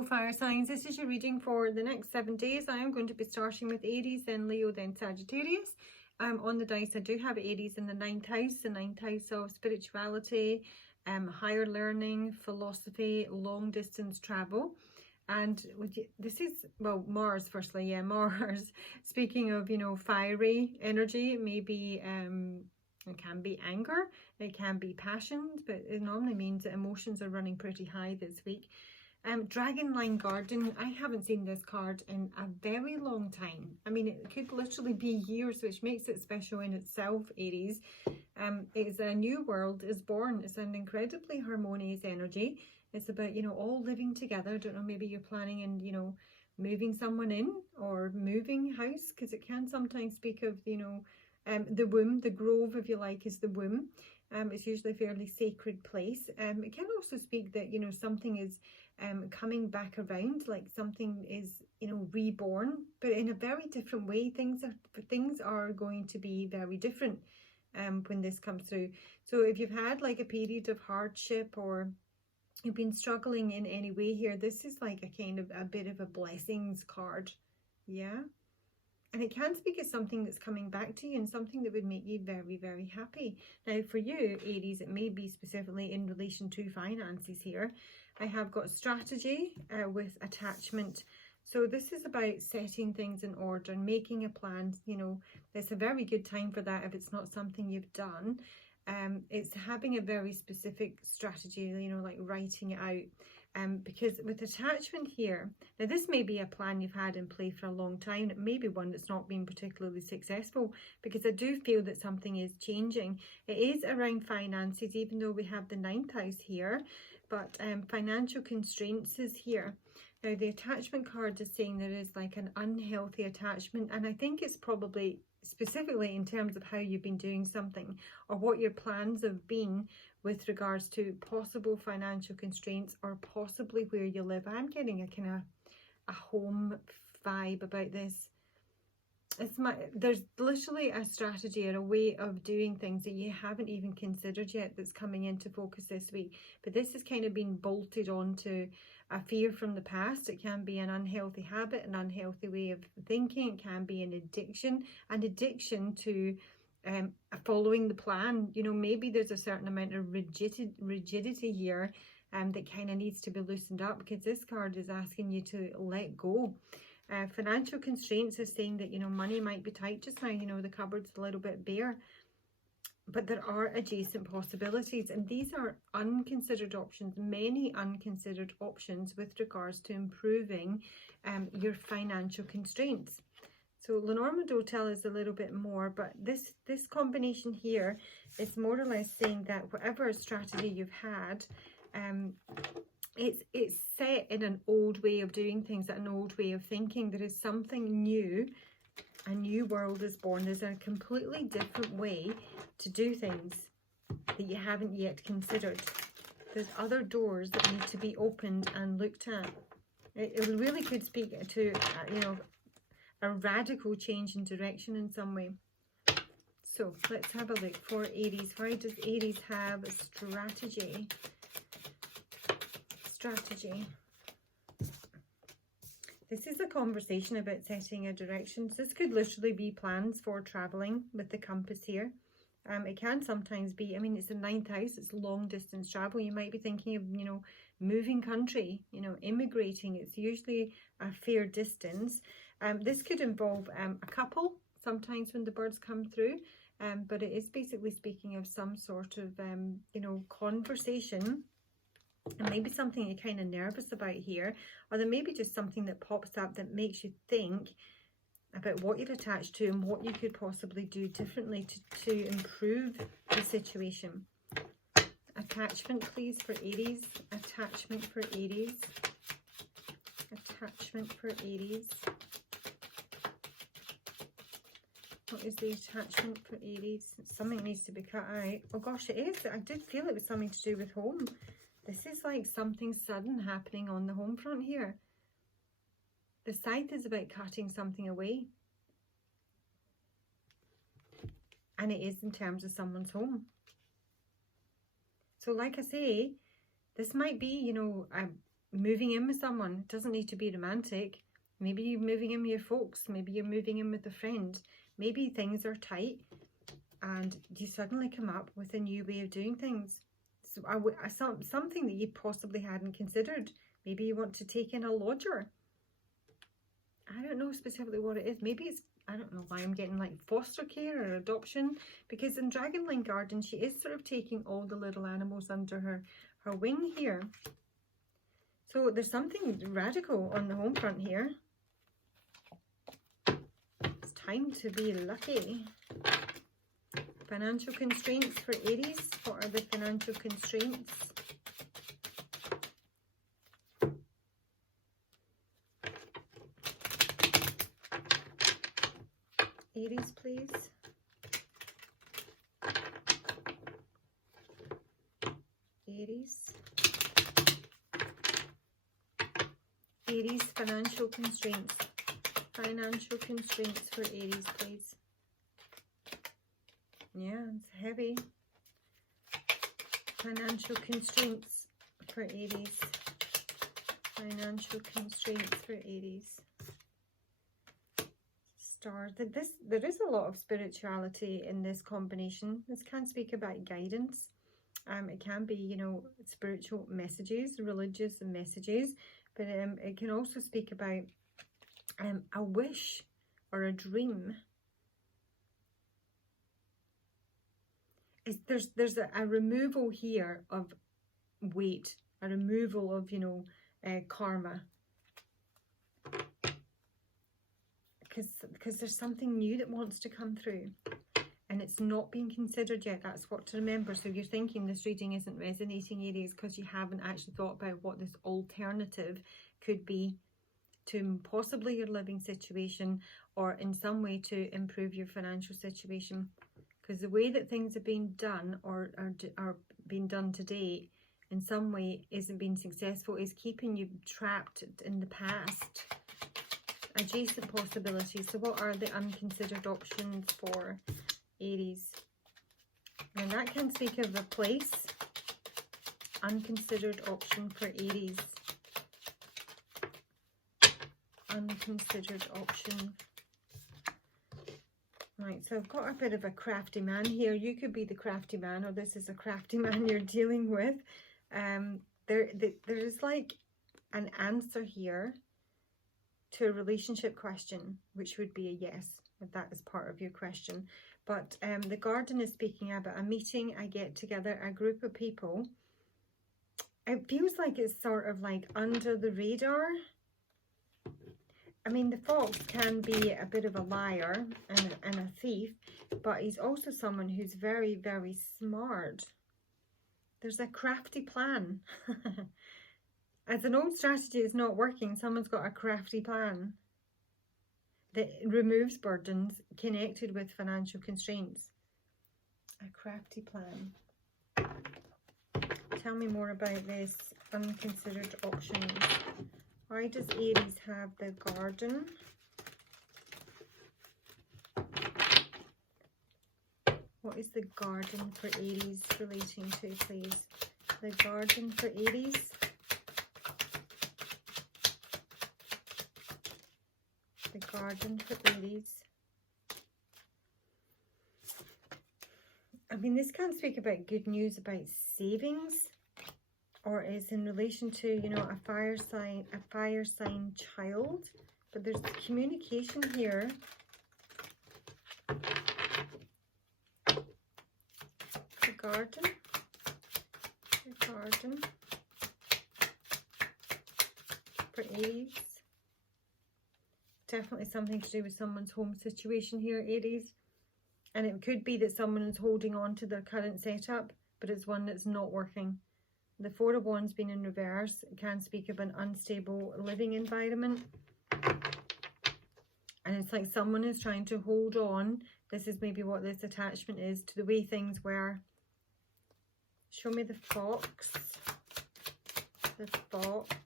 Hello fire signs, this is your reading for the next 7 days. I am going to be starting with Aries, then Leo, then Sagittarius. On the dice I do have Aries in the 9th house, the 9th house of spirituality, higher learning, philosophy, long distance travel. And this is, well, Mars firstly, yeah, Mars. Speaking of, you know, fiery energy, maybe it can be anger, it can be passions, but it normally means that emotions are running pretty high this week. Dragon Line Garden, I haven't seen this card in a very long time. I mean, it could literally be years, which makes it special in itself, Aries. It's a new world is born. It's an incredibly harmonious energy. It's about, you know, all living together. I don't know, maybe you're planning and, you know, moving someone in or moving house, because it can sometimes speak of, you know, the womb, the grove, if you like, is the womb. It's usually a fairly sacred place. It can also speak that, you know, something is coming back around, like something is, you know, reborn, but in a very different way. Things are going to be very different when this comes through. So if you've had like a period of hardship or you've been struggling in any way here, this is like a kind of a bit of a blessings card. Yeah. And it can speak of something that's coming back to you and something that would make you very, very happy. Now, for you, Aries, it may be specifically in relation to finances here. I have got strategy with attachment. So this is about setting things in order and making a plan. You know, it's a very good time for that if it's not something you've done. It's having a very specific strategy, you know, like writing it out. Because with attachment here, now this may be a plan you've had in play for a long time. It may be one that's not been particularly successful, because I do feel that something is changing. It is around finances, even though we have the 9th house here, but financial constraints is here. Now the attachment card is saying there is like an unhealthy attachment, and I think it's probably specifically in terms of how you've been doing something or what your plans have been with regards to possible financial constraints or possibly where you live. I'm getting a kind of a home vibe about this. There's literally a strategy or a way of doing things that you haven't even considered yet that's coming into focus this week. But this has kind of been bolted onto a fear from the past. It can be an unhealthy habit, an unhealthy way of thinking. It can be an addiction to following the plan. You know, maybe there's a certain amount of rigidity here that kind of needs to be loosened up, because this card is asking you to let go. Financial constraints is saying that, you know, money might be tight just now. You know, the cupboard's a little bit bare, but there are adjacent possibilities, and these are unconsidered options, many unconsidered options with regards to improving your financial constraints. So Lenormand will tell us a little bit more, but this combination here is more or less saying that whatever strategy you've had, it's set in an old way of doing things, an old way of thinking. There is something new. A new world is born. There's a completely different way to do things that you haven't yet considered. There's other doors that need to be opened and looked at. It really could speak to, you know, a radical change in direction in some way. So let's have a look for Aries. Why does Aries have a strategy? This is a conversation about setting a direction. So this could literally be plans for traveling with the compass here. It can sometimes be, I mean, it's the 9th house, it's long distance travel. You might be thinking of, you know, moving country, you know, immigrating. It's usually a fair distance. This could involve a couple sometimes when the birds come through, but it is basically speaking of some sort of, you know, conversation. And maybe something you're kind of nervous about here, or there may be just something that pops up that makes you think about what you're attached to and what you could possibly do differently to improve the situation. Attachment, please, for Aries. Attachment for Aries. Attachment for Aries. What is the attachment for Aries? Something needs to be cut out. Oh gosh, it is. I did feel it was something to do with home. This is like something sudden happening on the home front here. The scythe is about cutting something away. And it is in terms of someone's home. So like I say, this might be, you know, moving in with someone. It doesn't need to be romantic. Maybe you're moving in with your folks. Maybe you're moving in with a friend. Maybe things are tight and you suddenly come up with a new way of doing things. So something that you possibly hadn't considered. Maybe you want to take in a lodger. I don't know specifically what it is. Maybe it's, I don't know why I'm getting like foster care or adoption, because in Dragonline Garden she is sort of taking all the little animals under her wing here. So there's something radical on the home front here. It's time to be lucky. Financial constraints for Aries. What are the financial constraints? Aries, please. Aries. Aries, financial constraints. Financial constraints for Aries, please. Yeah, it's heavy. Financial constraints for Aries. Financial constraints for Aries. Star. There is a lot of spirituality in this combination. This can speak about guidance. It can be, you know, spiritual messages, religious messages, but it can also speak about a wish or a dream. There's a removal here of weight, a removal of, you know, karma. Because there's something new that wants to come through and it's not being considered yet. That's what to remember. So if you're thinking this reading isn't resonating, Aries, because you haven't actually thought about what this alternative could be to possibly your living situation or in some way to improve your financial situation. Because the way that things have been done or are being done today in some way isn't being successful, is keeping you trapped in the past. Adjacent possibilities. So what are the unconsidered options for Aries? And that can speak of a place. Unconsidered option for Aries. Unconsidered option. Right, so I've got a bit of a crafty man here. You could be the crafty man, or this is a crafty man you're dealing with. There is like an answer here to a relationship question, which would be a yes, if that is part of your question. But the garden is speaking about a meeting, a get together, a group of people. It feels like it's sort of like under the radar. I mean, the fox can be a bit of a liar and a thief, but he's also someone who's very, very smart. There's a crafty plan. As an old strategy is not working, someone's got a crafty plan that removes burdens connected with financial constraints. A crafty plan. Tell me more about this unconsidered option. Why does Aries have the garden? What is the garden for Aries relating to, please? The garden for Aries. The garden for Aries. I mean, this can speak about good news about savings, or is in relation to, you know, a fire sign child. But there's communication here. The garden. The garden for Aries. Definitely something to do with someone's home situation here, Aries. And it could be that someone is holding on to their current setup, but it's one that's not working. The Four of Wands being in reverse can speak of an unstable living environment. And it's like someone is trying to hold on. This is maybe what this attachment is, to the way things were. Show me the fox. The fox.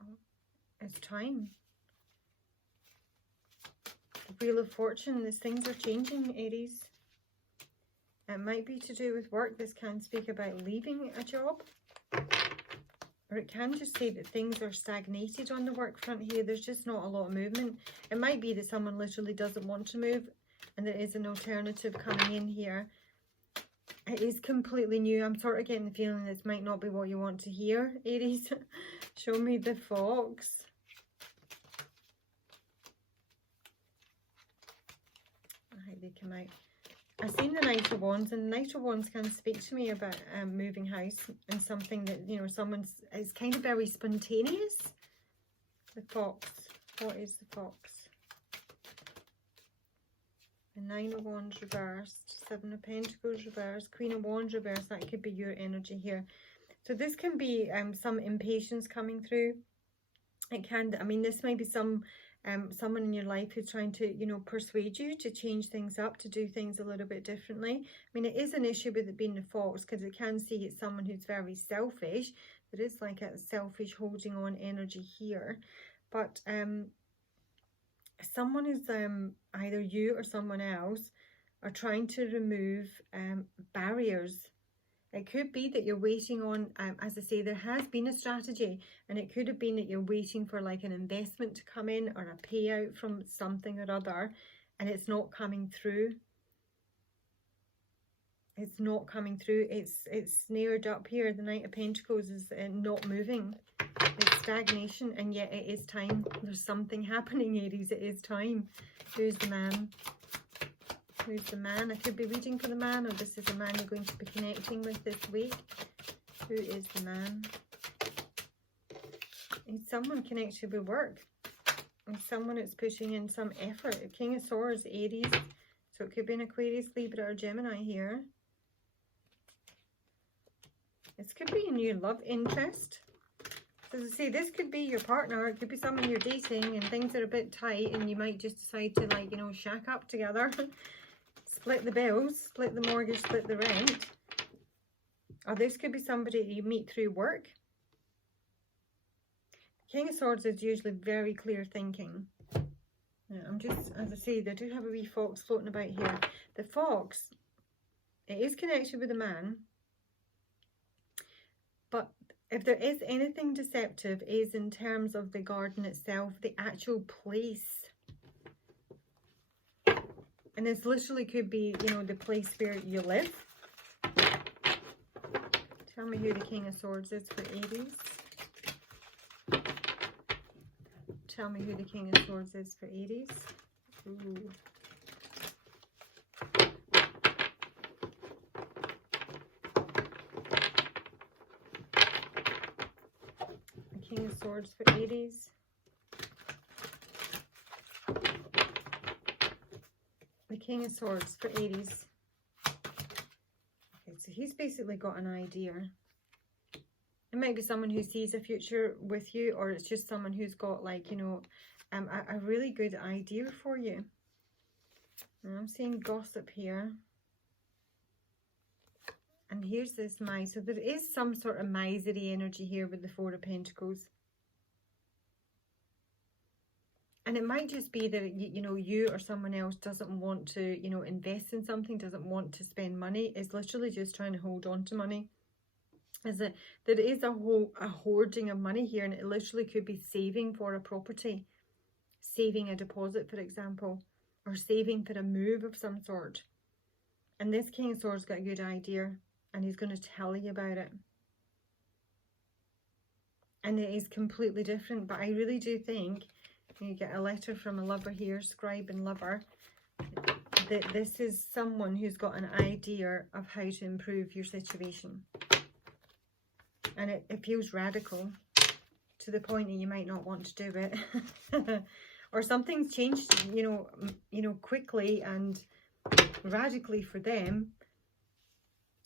Oh, it's time. Wheel of Fortune. These things are changing, Aries. It might be to do with work. This can speak about leaving a job. Or it can just say that things are stagnated on the work front here. There's just not a lot of movement. It might be that someone literally doesn't want to move and there is an alternative coming in here. It is completely new. I'm sort of getting the feeling this might not be what you want to hear, Aries. Show me the Fox. Right, they come out. I've seen the Knight of Wands, and the Knight of Wands can speak to me about moving house and something that, you know, someone's is kind of very spontaneous. The Fox. What is the Fox? The Nine of Wands reversed, Seven of Pentacles reversed, Queen of Wands reversed. That could be your energy here. So this can be some impatience coming through. It can, I mean, this might be someone in your life who's trying to, you know, persuade you to change things up, to do things a little bit differently. I mean, it is an issue with it being the Fox, because it can see it's someone who's very selfish. There is like a selfish holding on energy here. But someone is, either you or someone else, are trying to remove barriers. It could be that you're waiting on, as I say, there has been a strategy, and it could have been that you're waiting for like an investment to come in or a payout from something or other, and it's not coming through. It's not coming through. It's snared up here. The Knight of Pentacles is not moving. It's stagnation, and yet it is time. There's something happening, Aries. It is time. Who's the man? Who's the man? I could be reading for the man, or this is the man you're going to be connecting with this week. Who is the man? It's someone connected with work. And someone that's pushing in some effort. King of Swords, Aries. So it could be an Aquarius, Libra, or Gemini here. This could be a new love interest. So as I say, this could be your partner. It could be someone you're dating and things are a bit tight, and you might just decide to, like, you know, shack up together. Split the bills, split the mortgage, split the rent. Or this could be somebody you meet through work. King of Swords is usually very clear thinking. Yeah, I'm just, as I say, they do have a wee fox floating about here. The fox, it is connected with a man. But if there is anything deceptive, is in terms of the garden itself, the actual place. And this literally could be, you know, the place where you live. Tell me who the King of Swords is for Aries. Tell me who the King of Swords is for Aries. Ooh. The King of Swords for Aries. The King of Swords for Aries. Okay, so he's basically got an idea. It might be someone who sees a future with you, or it's just someone who's got, like, you know, a really good idea for you. And I'm seeing gossip here. And here's this mice. So there is some sort of misery energy here with the Four of Pentacles. And it might just be that, you know, you or someone else doesn't want to, you know, invest in something, doesn't want to spend money, is literally just trying to hold on to money. Is it, there is a hoarding of money here, and it literally could be saving for a property, saving a deposit, for example, or saving for a move of some sort. And this King of Swords got a good idea, and he's going to tell you about it. And it is completely different, but I really do think, you get a letter from a lover here, scribe and lover, that this is someone who's got an idea of how to improve your situation. And it feels radical to the point that you might not want to do it. Or something's changed, you know, quickly and radically for them.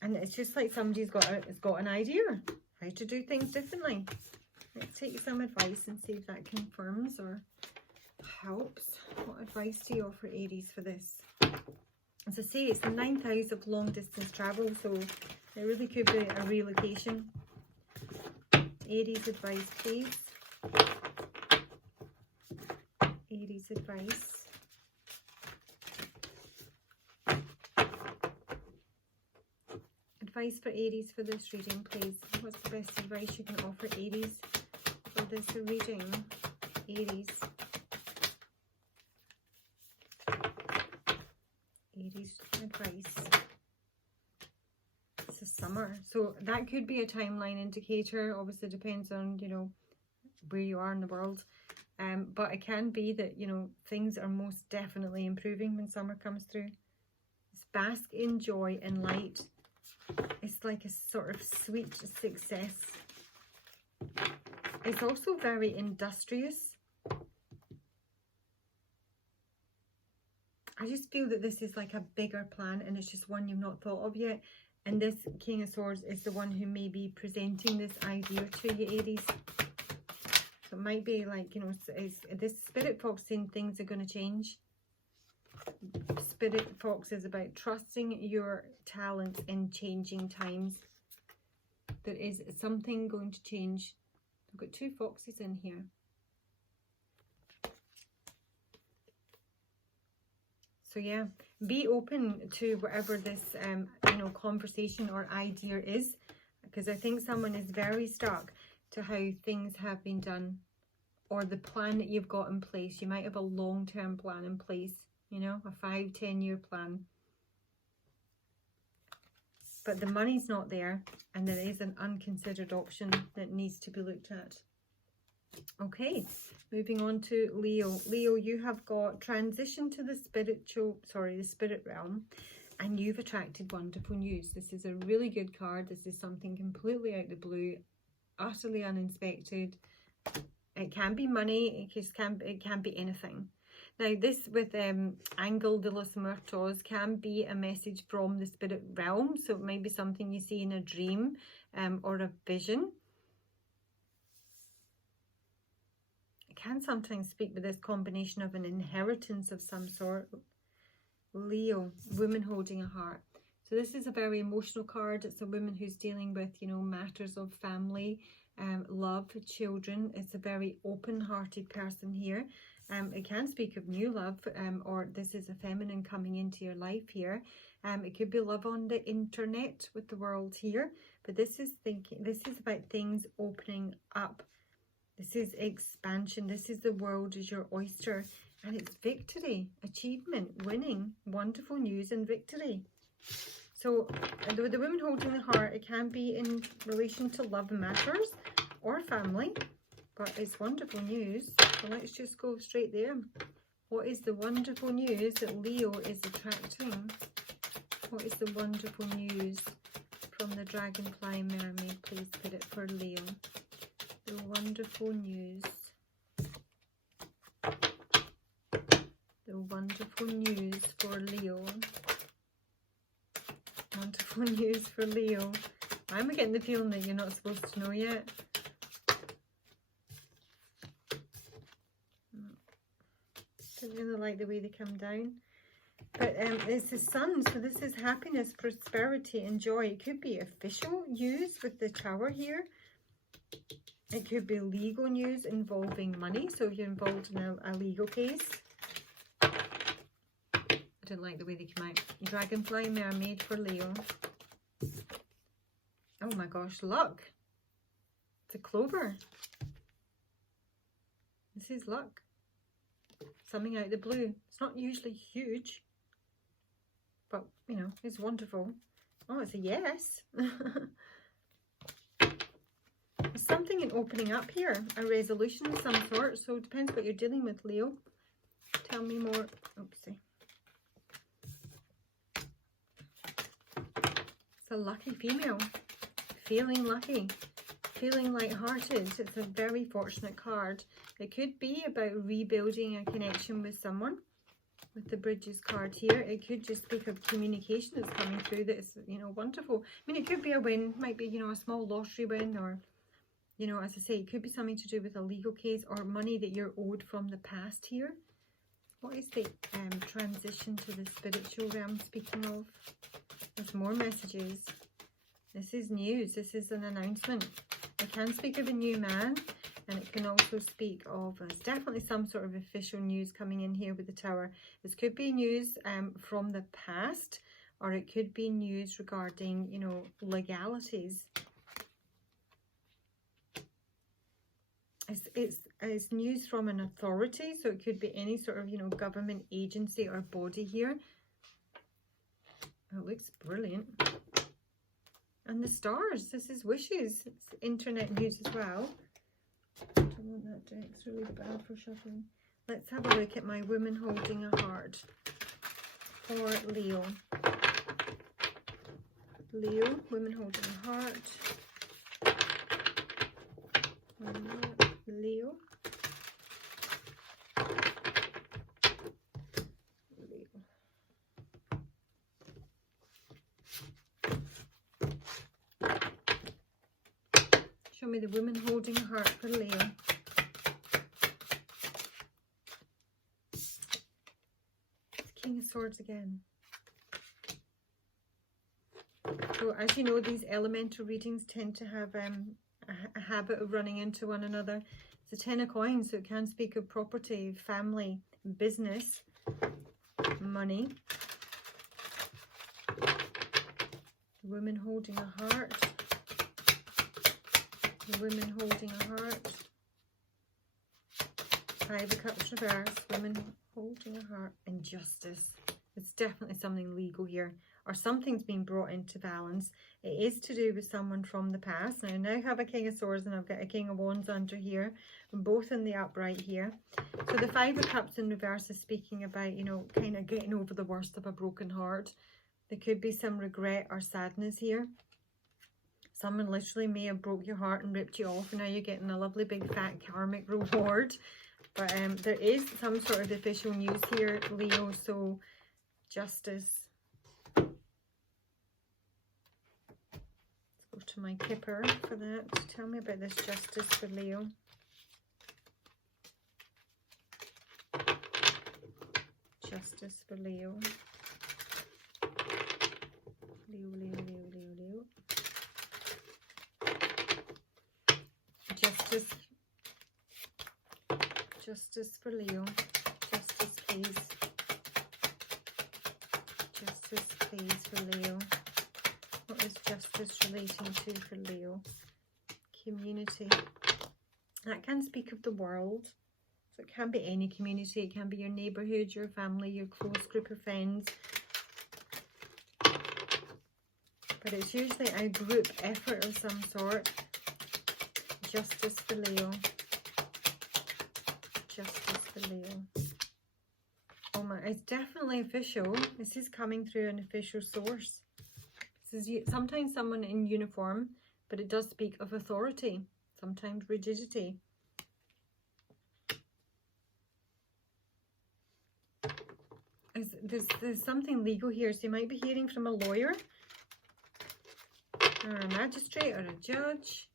And it's just like somebody's got an idea how to do things differently. Let's take some advice and see if that confirms or helps. What advice do you offer Aries for this? As I say, it's the 9th house of long distance travel, so it really could be a relocation. Aries advice, please. Aries advice. advice for Aries for this reading, please? What's the best advice you can offer Aries for this reading? Aries. Aries advice. It's a summer, so that could be a timeline indicator. Obviously depends on, you know, where you are in the world. But it can be that, you know, things are most definitely improving when summer comes through. It's bask in joy and light. It's like a sort of sweet success. It's also very industrious. I just feel that this is like a bigger plan and it's just one you've not thought of yet. And this King of Swords is the one who may be presenting this idea to you, Aries. So it might be like, you know, it's this Spirit Fox saying things are going to change. Spirit Fox is about trusting your talent in changing times. There is something going to change. I've got two foxes in here. So yeah, be open to whatever this, you know, conversation or idea is. Because I think someone is very stuck to how things have been done or the plan that you've got in place. You might have a long-term plan in place, you know, a 5-10 year plan. But the money's not there and there is an unconsidered option that needs to be looked at. Okay, moving on to Leo. Leo, you have got transition to the spirit realm, and you've attracted wonderful news. This is a really good card. This is something completely out of the blue, utterly unexpected. It can be money, it can be anything. Now this with Ángel de los Muertos can be a message from the spirit realm, so it might be something you see in a dream or a vision. It can sometimes speak with this combination of an inheritance of some sort. Leo, woman holding a heart. So this is a very emotional card. It's a woman who's dealing with, you know, matters of family, love, children. It's a very open-hearted person here. It can speak of new love, or this is a feminine coming into your life here. It could be love on the internet with the world here, but this is about things opening up. This is expansion. This is the world is your oyster, and it's victory, achievement, winning, wonderful news and victory. So the woman holding the heart, it can be in relation to love matters or family, but it's wonderful news. So let's just go straight there. What is the wonderful news that Leo is attracting? What is the wonderful news from the Dragonfly Mermaid? Please put it for Leo. The wonderful news. The wonderful news for Leo. Wonderful news for Leo. I'm getting the feeling that you're not supposed to know yet. Don't really like the way they come down. But it's the sun, so this is happiness, prosperity and joy. It could be official news with the tower here. It could be legal news involving money. So if you're involved in a legal case. I don't like the way they come out. Dragonfly Mermaid for Leo. Oh my gosh, luck. It's a clover. This is luck. Something out of the blue. It's not usually huge, but you know, it's wonderful. Oh, it's a yes. There's something in opening up here, a resolution of some sort. So it depends what you're dealing with, Leo. Tell me more. Oopsie. It's a lucky female, feeling lucky, feeling light-hearted. It's a very fortunate card. It could be about rebuilding a connection with someone. With the Bridges card here, it could just speak of communication that's coming through that is, you know, wonderful. I mean, it could be a win, might be, you know, a small lottery win, or, you know, as I say, it could be something to do with a legal case or money that you're owed from the past here. What is the transition to the spiritual realm speaking of? There's more messages. This is news. This is an announcement. It can speak of a new man, and it can also speak of, it's definitely some sort of official news coming in here with the tower. This could be news from the past, or it could be news regarding, you know, legalities. It's news from an authority, so it could be any sort of, you know, government agency or body here. It looks brilliant. And the stars, this is wishes. It's internet news as well. I don't want that deck's really bad for shuffling. Let's have a look at my woman holding a heart for Leo. Leo, women holding a heart. Leo. Show me the woman holding a heart for Leo. It's King of Swords again. So as you know, these elemental readings tend to have a habit of running into one another. It's a 10 of coins, so it can speak of property, family, business, money. The woman holding a heart. The women holding a heart. 5 of Cups reverse. Women holding a heart. And Justice. It's definitely something legal here, or something's been brought into balance. It is to do with someone from the past. Now, I now have a King of Swords and I've got a King of Wands under here, both in the upright here. So the 5 of Cups in reverse is speaking about, you know, kind of getting over the worst of a broken heart. There could be some regret or sadness here. Someone literally may have broke your heart and ripped you off, and now you're getting a lovely big fat karmic reward. But there is some sort of official news here, Leo, so Justice. Let's go to my Kipper for that. Tell me about this Justice for Leo. Justice for Leo. Leo, Leo, Leo, Leo, Leo. Justice. Justice for Leo. Justice, please. Justice, please, for Leo. What is justice relating to for Leo? Community. That can speak of the world. So it can be any community. It can be your neighbourhood, your family, your close group of friends. But it's usually a group effort of some sort. Justice for Leo. Justice for Leo. Oh my, it's definitely official. This is coming through an official source. This is sometimes someone in uniform, but it does speak of authority, sometimes rigidity. There's something legal here, so you might be hearing from a lawyer, or a magistrate, or a judge,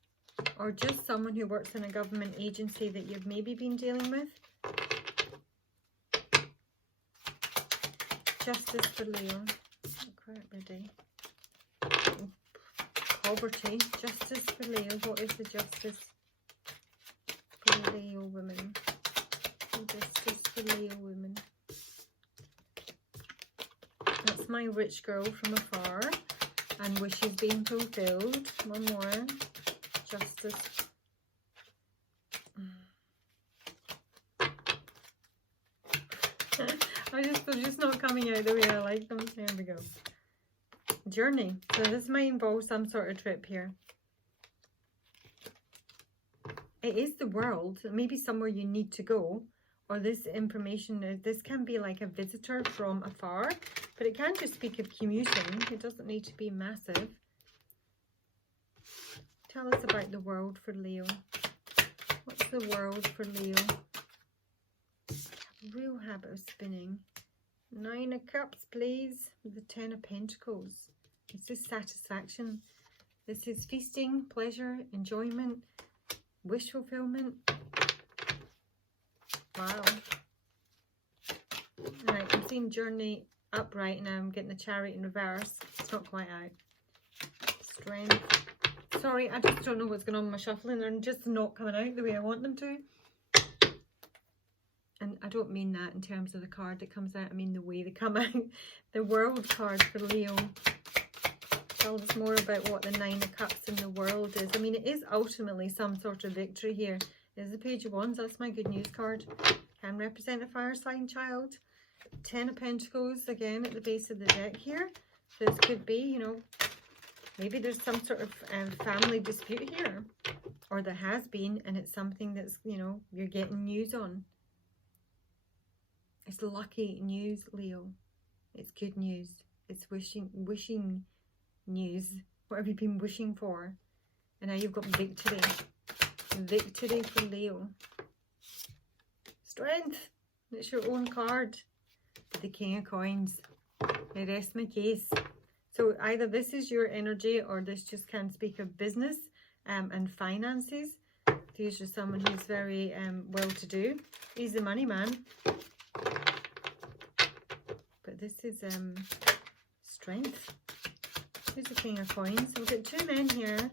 or just someone who works in a government agency that you've maybe been dealing with. Justice for Leo. Oh, crap, ready. Poverty. Justice for Leo. What is the justice for Leo women? Justice for Leo women. That's my rich girl from afar. And wishes being fulfilled. One more. Justice. They're just not coming out the way I like them. There we go. Journey. So this might involve some sort of trip here. It is the world. Maybe somewhere you need to go. Or this information, this can be like a visitor from afar. But it can just speak of commuting. It doesn't need to be massive. Tell us about the world for Leo. What's the world for Leo? Real habit of spinning. 9 of Cups, please. The 10 of Pentacles. This is satisfaction. This is feasting, pleasure, enjoyment, wish fulfillment. Wow. Alright, I'm seeing Journey upright now. I'm getting the Chariot in reverse. It's not quite out. Strength. Sorry, I just don't know what's going on with my shuffling. They're just not coming out the way I want them to. And I don't mean that in terms of the card that comes out, I mean the way they come out. The World card for Leo tells us more about what the Nine of Cups in the world is. I mean, it is ultimately some sort of victory here. There's the Page of Wands, that's my good news card. Can represent a fire sign child. 10 of Pentacles, again, at the base of the deck here. So this could be, you know, maybe there's some sort of family dispute here. Or there has been, and it's something that's, you know, you're getting news on. It's lucky news, Leo. It's good news. It's wishing news. What have you been wishing for? And now you've got victory. Victory for Leo. Strength. It's your own card. The King of Coins. I rest my case. So either this is your energy, or this just can speak of business and finances. Here's just someone who's very well-to-do. He's the money man. But this is strength. Here's the King of Coins. We've got two men here.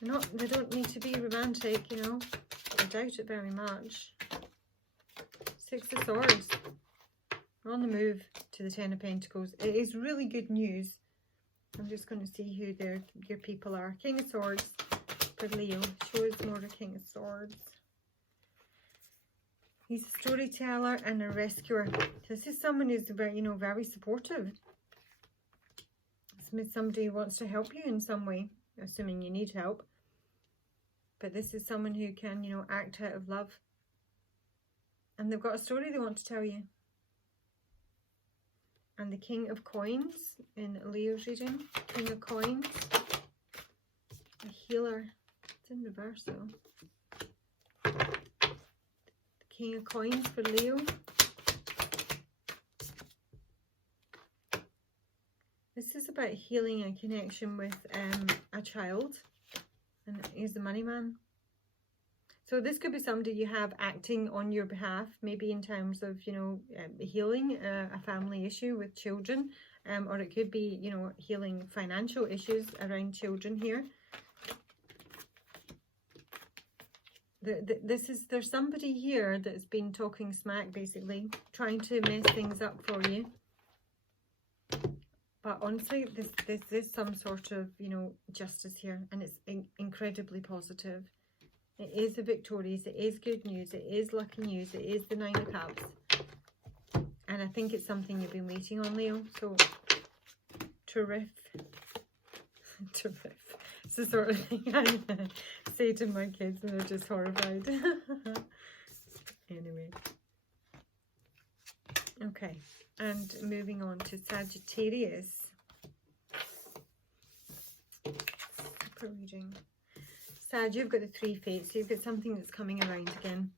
They don't need to be romantic, you know. I doubt it very much. Six of Swords. We're on the move to the Ten of Pentacles. It is really good news. I'm just going to see who your people are. King of Swords for Leo. Show us more of King of Swords. He's a storyteller and a rescuer. This is someone who's very, you know, very supportive. Somebody who wants to help you in some way, assuming you need help. But this is someone who can, you know, act out of love. And they've got a story they want to tell you. And the King of Coins in Leo's reading. King of Coins. A healer. It's in reverse though. The King of Coins for Leo. This is about healing and connection with a child. And he's the money man. So this could be somebody you have acting on your behalf, maybe in terms of, you know, healing a family issue with children, or it could be, you know, healing financial issues around children here. There's somebody here that's been talking smack, basically, trying to mess things up for you. But honestly, this is some sort of, you know, justice here, and it's incredibly positive. It is a victorious, it is good news, it is lucky news, it is the Nine of Cups. And I think it's something you've been waiting on, Leo. So, terrific. Terrific. It's the sort of thing I say to my kids and they're just horrified. Anyway. Okay. And moving on to Sagittarius. Super reading. Sag, you've got the Three Fates. So you've got something that's coming around again.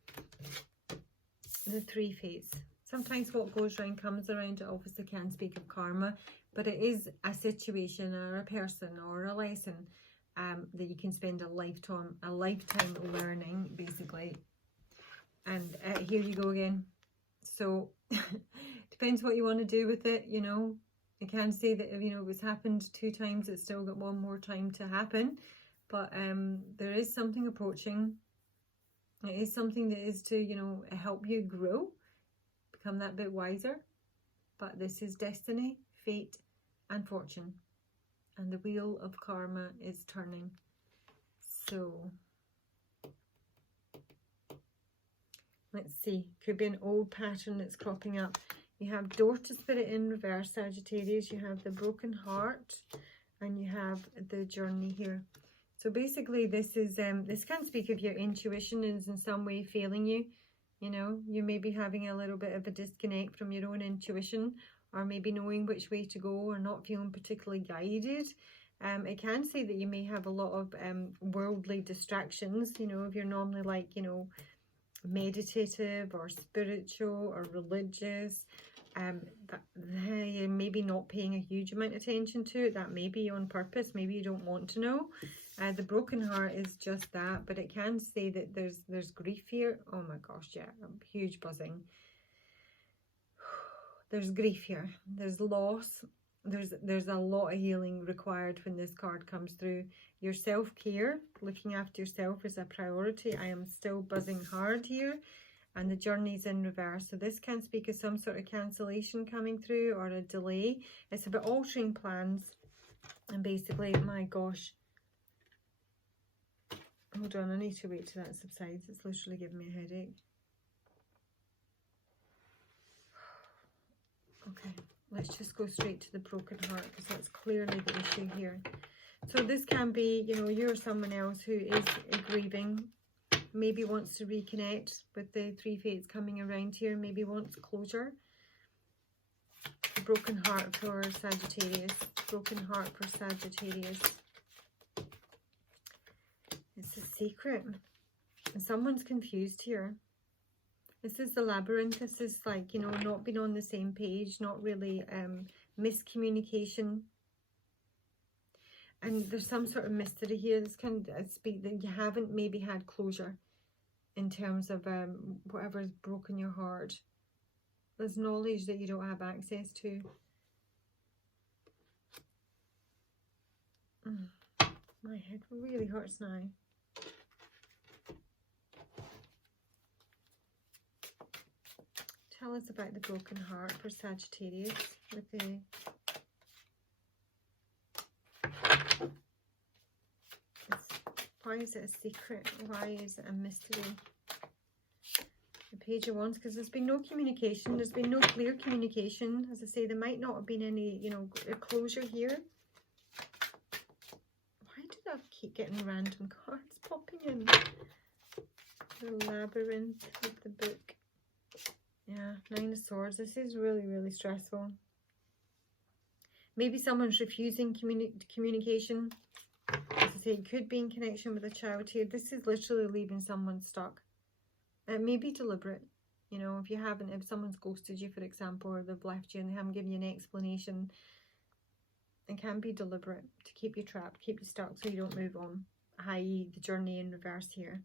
The Three Fates. Sometimes what goes around comes around. It obviously can speak of karma, but it is a situation or a person or a lesson that you can spend a lifetime learning, basically. And here you go again. So depends what you want to do with it, you know. I can say that, you know, it's happened 2 times, it's still got 1 more time to happen. But there is something approaching. It is something that is to, you know, help you grow, become that bit wiser. But this is destiny, fate, and fortune. And the wheel of karma is turning. So, let's see. Could be an old pattern that's cropping up. You have Daughter Spirit in reverse, Sagittarius. You have the Broken Heart. And you have the Journey here. So basically this is, this can speak of your intuition is in some way failing you. You know, you may be having a little bit of a disconnect from your own intuition, or maybe knowing which way to go, or not feeling particularly guided. It can say that you may have a lot of worldly distractions, you know, if you're normally like, you know, meditative or spiritual or religious. You're maybe not paying a huge amount of attention to it. That may be on purpose. Maybe you don't want to know. The Broken Heart is just that, but it can say that there's grief here. Oh my gosh, yeah, huge buzzing. There's grief here. There's loss. There's a lot of healing required when this card comes through. Your self-care, looking after yourself is a priority. I am still buzzing hard here. and the journey's in reverse. So this can speak of some sort of cancellation coming through or a delay. It's about altering plans. And basically, my gosh. Hold on, I need to wait till that subsides. It's literally giving me a headache. Okay, let's just go straight to the broken heart, because that's clearly the issue here. So this can be, you know, you or someone else who is grieving, maybe wants to reconnect with the three fates coming around here, maybe wants closure. Broken heart for Sagittarius. Broken heart for Sagittarius. It's a secret. And someone's confused here. This is the labyrinth. This is like, you know, not being on the same page, not really miscommunication. And there's some sort of mystery here. This can speak that you haven't maybe had closure in terms of whatever's broken your heart. There's knowledge that you don't have access to. My head really hurts now. Tell us about the broken heart for Sagittarius with the why is it a secret? Why is it a mystery? The Page of Wands, because there's been no communication. There's been no clear communication. As I say, there might not have been any, you know, a closure here. Why did I keep getting random cards popping in? The Labyrinth with the book. Yeah, Nine of Swords. This is really, really stressful. Maybe someone's refusing communication. As I say, it could be in connection with a child here. This is literally leaving someone stuck. It may be deliberate. You know, if someone's ghosted you, for example, or they've left you and they haven't given you an explanation, it can be deliberate to keep you trapped, keep you stuck so you don't move on. I.e. the journey in reverse here.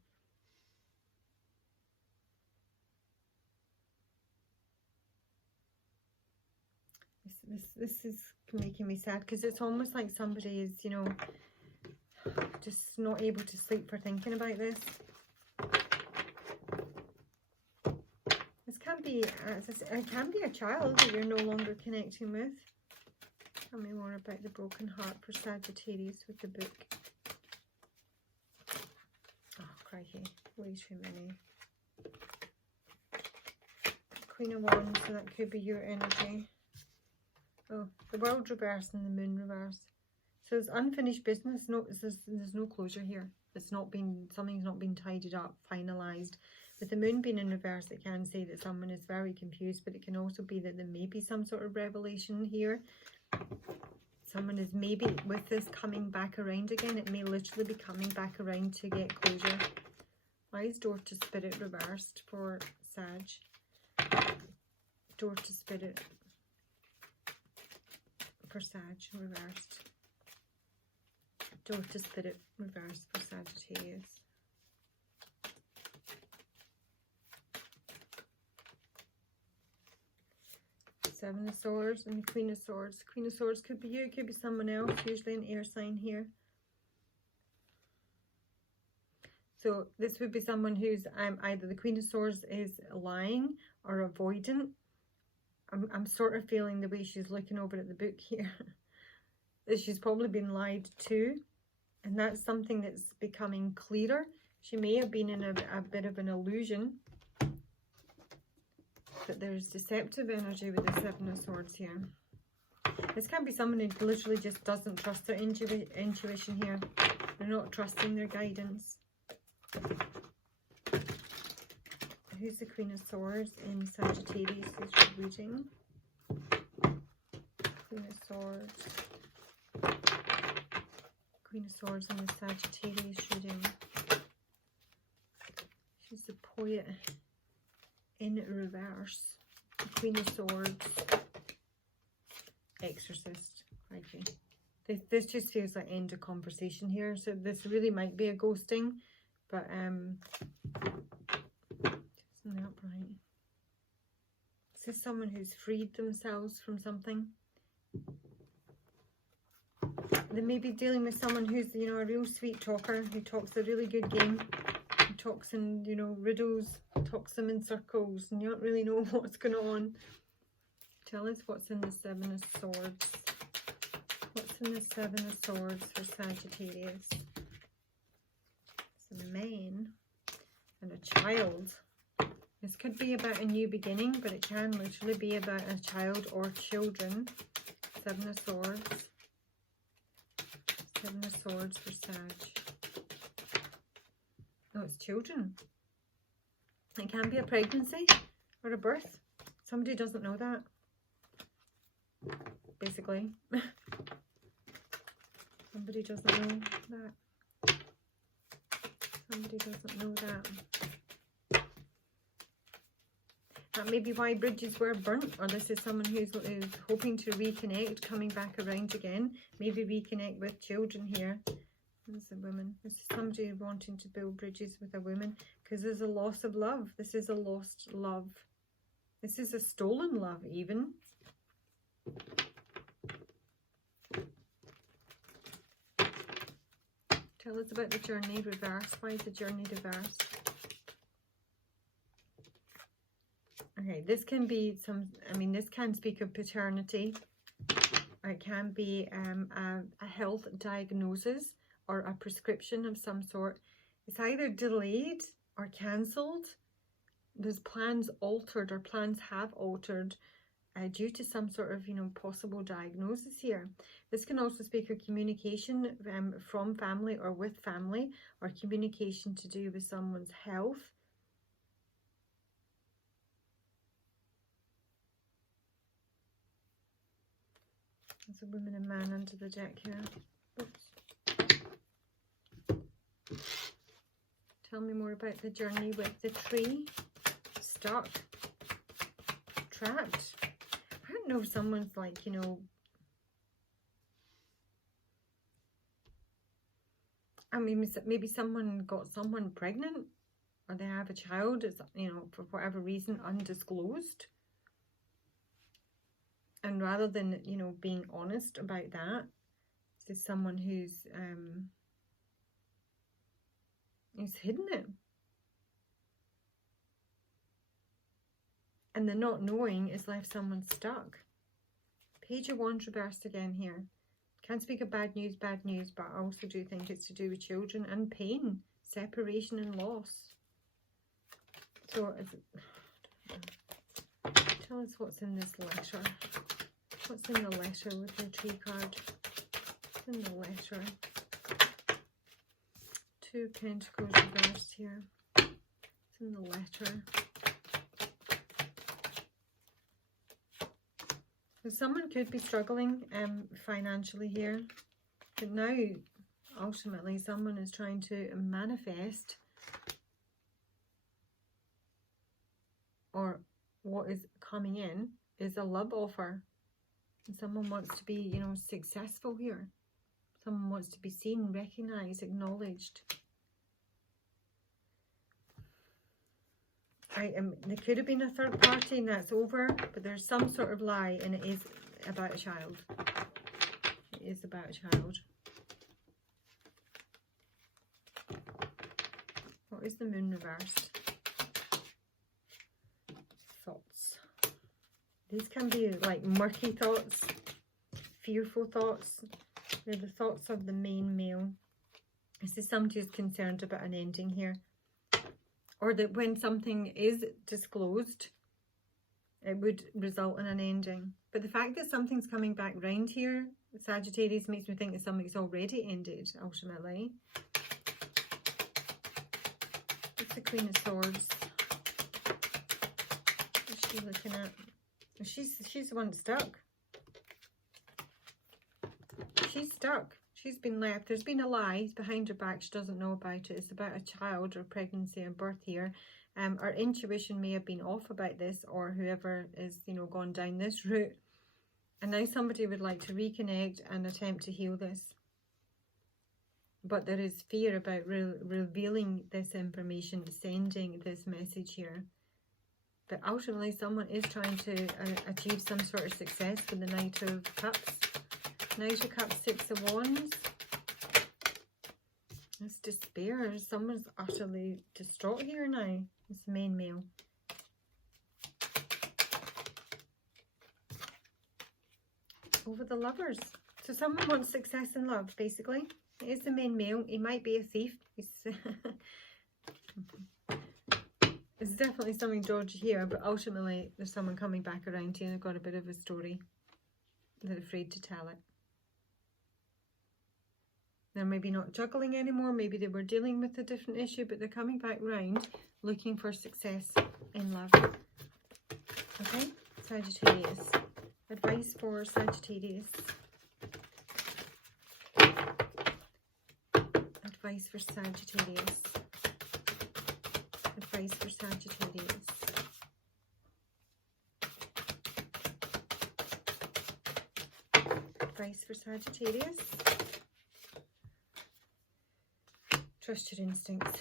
This is making me sad, because it's almost like somebody is, you know, just not able to sleep for thinking about this. This can be, it can be a child that you're no longer connecting with. Tell me more about the broken heart for Sagittarius with the book. Oh, crikey, way too many. Queen of Wands, so that could be your energy. Oh, the World reverse and the Moon reverse. So there's unfinished business. No, there's no closure here. It's not been, something's not been tidied up, finalised. With the Moon being in reverse, it can say that someone is very confused, but it can also be that there may be some sort of revelation here. Someone is maybe, with this coming back around again, it may literally be coming back around to get closure. Why is Door to Spirit reversed for Sag? Door to Spirit for Sag reversed. Door to Spirit reversed for Sagittarius. Seven of Swords and the Queen of Swords. Queen of Swords could be you, it could be someone else, usually an air sign here. So this would be someone who's either the Queen of Swords is lying or avoidant. I'm sort of feeling the way she's looking over at the book here that she's probably been lied to, and that's something that's becoming clearer. She may have been in a bit of an illusion, but there's deceptive energy with the Seven of Swords here. This can be someone who literally just doesn't trust their intuition here. They're not trusting their guidance. Who's the Queen of Swords in Sagittarius is reading? Queen of Swords. Queen of Swords in the Sagittarius reading. She's the Poet in reverse. The Queen of Swords. Exorcist. Okay. This just feels like end of conversation here. So this really might be a ghosting. But isn't that right? Is this someone who's freed themselves from something? They may be dealing with someone who's, you know, a real sweet talker, who talks a really good game. talks in, you know, riddles, talks them in circles, and you don't really know what's going on. Tell us what's in the Seven of Swords. What's in the Seven of Swords for Sagittarius? It's a man and a child. This could be about a new beginning, but it can literally be about a child or children. Seven of Swords. Seven of Swords for Sag. Oh, it's children. It can be a pregnancy or a birth. Somebody doesn't know that. Basically. Somebody doesn't know that. Somebody doesn't know that. That may be why bridges were burnt, or this is someone who's hoping to reconnect, coming back around again. Maybe reconnect with children here. This is a woman. This is somebody wanting to build bridges with a woman, because there's a loss of love. This is a lost love. This is a stolen love even. Tell us about the journey reverse. Why is the journey reversed? Okay, this can be some, I mean, this can speak of paternity. Or it can be a health diagnosis or a prescription of some sort. It's either delayed or cancelled. There's plans altered, or plans have altered due to some sort of, you know, possible diagnosis here. This can also speak of communication from family or with family, or communication to do with someone's health. There's a woman and man under the deck here. Oops. Tell me more about the journey with the tree. Stuck. Trapped. I don't know if someone's like, you know, I mean, maybe someone got someone pregnant, or they have a child, it's, you know, for whatever reason, undisclosed. And rather than, you know, being honest about that, this is someone who's hidden it. And the not knowing has left someone stuck. Page of Wands reversed again here. Can't speak of bad news, but I also do think it's to do with children and pain, separation and loss. So, tell us what's in this letter. What's in the letter with the tree card? What's in the letter? Two of Pentacles reversed here. What's in the letter? So someone could be struggling financially here, but now ultimately someone is trying to manifest, or what is coming in is a love offer. And someone wants to be, you know, successful here. Someone wants to be seen, recognized, acknowledged. There could have been a third party and that's over, but there's some sort of lie, and it is about a child. It is about a child. What is the moon reversed? Thoughts. These can be like murky thoughts, fearful thoughts. They're the thoughts of the main male. This is somebody who's concerned about an ending here. Or that when something is disclosed, it would result in an ending. But the fact that something's coming back round here, Sagittarius, makes me think that something's already ended, ultimately. It's the Queen of Swords. What's she looking at? She's the one stuck. She's stuck. She's been left. There's been a lie behind her back. She doesn't know about it. It's about a child or pregnancy and birth here. Our intuition may have been off about this, or whoever is, you know, gone down this route. And now somebody would like to reconnect and attempt to heal this. But there is fear about revealing this information, sending this message here. But ultimately someone is trying to achieve some sort of success with the Knight of Cups. Knight of Cups, Six of Wands. It's despair. Someone's utterly distraught here now. It's the main male. Over the Lovers. So someone wants success in love, basically. It is the main male. He might be a thief. He's There's definitely something dodgy here, but ultimately there's someone coming back around to you and they've got a bit of a story. They're afraid to tell it. They're maybe not juggling anymore. Maybe they were dealing with a different issue, but they're coming back round looking for success in love. Okay, Sagittarius. Advice for Sagittarius. Advice for Sagittarius. Advice for Sagittarius. Advice for Sagittarius. Trust your instincts.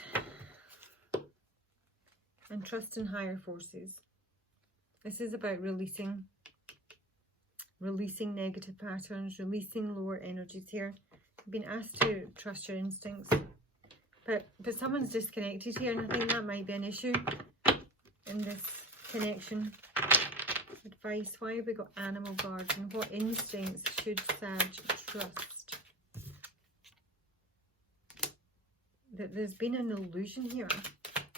And trust in higher forces. This is about releasing negative patterns, releasing lower energies here. You've been asked to trust your instincts. But someone's disconnected here, and I think that might be an issue in this connection. Advice. Why have we got animal guardian? What instincts should Sag trust? That there's been an illusion here.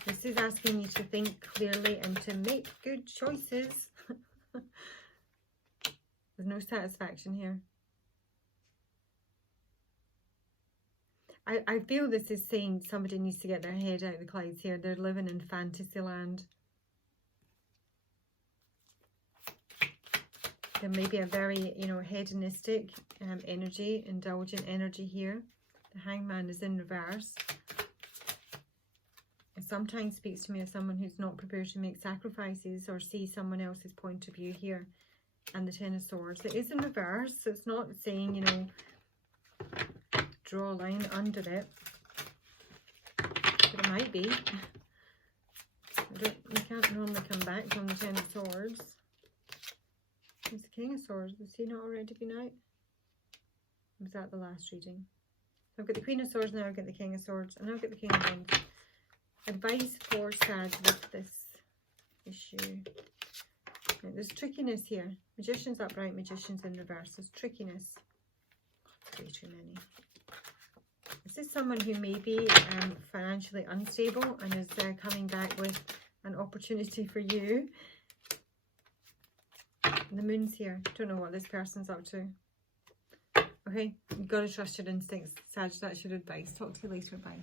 This is asking you to think clearly and to make good choices. There's no satisfaction here. I feel this is saying somebody needs to get their head out of the clouds here. They're living in fantasy land. There may be a very, hedonistic energy, indulgent energy here. The Hangman is in reverse. It sometimes speaks to me as someone who's not prepared to make sacrifices or see someone else's point of view here. And the Ten of Swords. It is in reverse, so it's not saying, draw a line under it. But it might be. You can't normally come back from the Ten of Swords. It's the King of Swords. Has he not already been out? Was that the last reading? I've got the Queen of Swords, now I've got the King of Swords, and I've got the King of Wands. Advice for Sag with this issue. Right, there's trickiness here. Magician's upright, Magician's in reverse. There's trickiness. Way too many. This is someone who may be financially unstable and is coming back with an opportunity for you. The Moon's here. Don't know what this person's up to. Okay, you've got to trust your instincts, Sag. That's your advice. Talk to you later. Bye.